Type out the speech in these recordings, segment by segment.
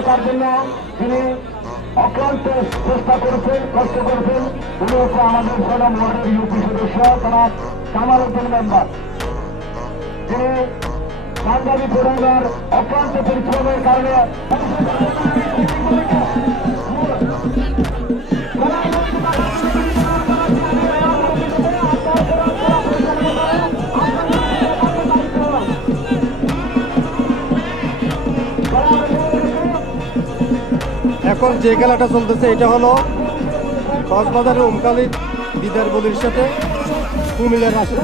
এলাকার জন্য তিনি অক্লান্ত চেষ্টা করেছেন, কষ্ট করেছেন। উনি হচ্ছে আমাদের 6 নং ওয়ার্ডের ইউপি সদস্য জনাব কামাল উদ্দিন মেম্বার। তিনি পাঞ্জাবি পরিবার অক্লান্ত পরিশ্রমের কারণে এখন যে খেলাটা চলতেছে এটা হলো কক্সবাজারের ওমকালী বিদার বলির সাথে কুমিল্লার রাশেদ।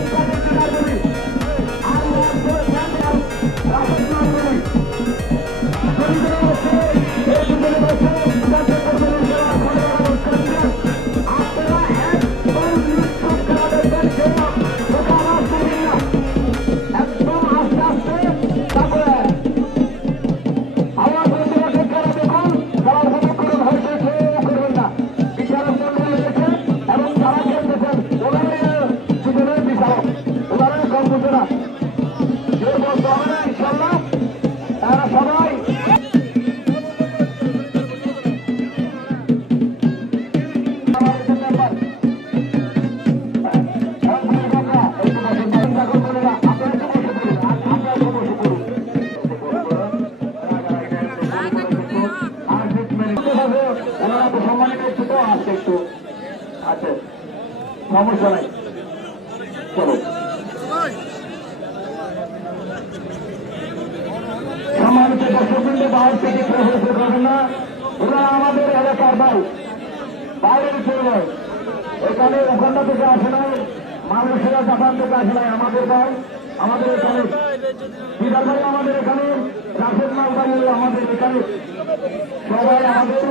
সমস্যা নাই, চলো। সম্মানিত দর্শকবৃন্দ, বাইরে থেকে প্রবেশ করবেন না, ওরা আমাদের এলাকার ভাই, বাইরের কেউ নয়। এখানে ওখানটা থেকে আসে নাই, মানুষেরা জাপান থেকে আসে নাই, আমাদের ভাই, আমাদের এখানে বিদার ভাই, আমাদের এখানে রাশেদ মাল ভাই, আমাদের এখানে সবাই আমাদের।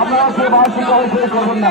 আপনারা কেউ বাইরে থেকে করবেন না।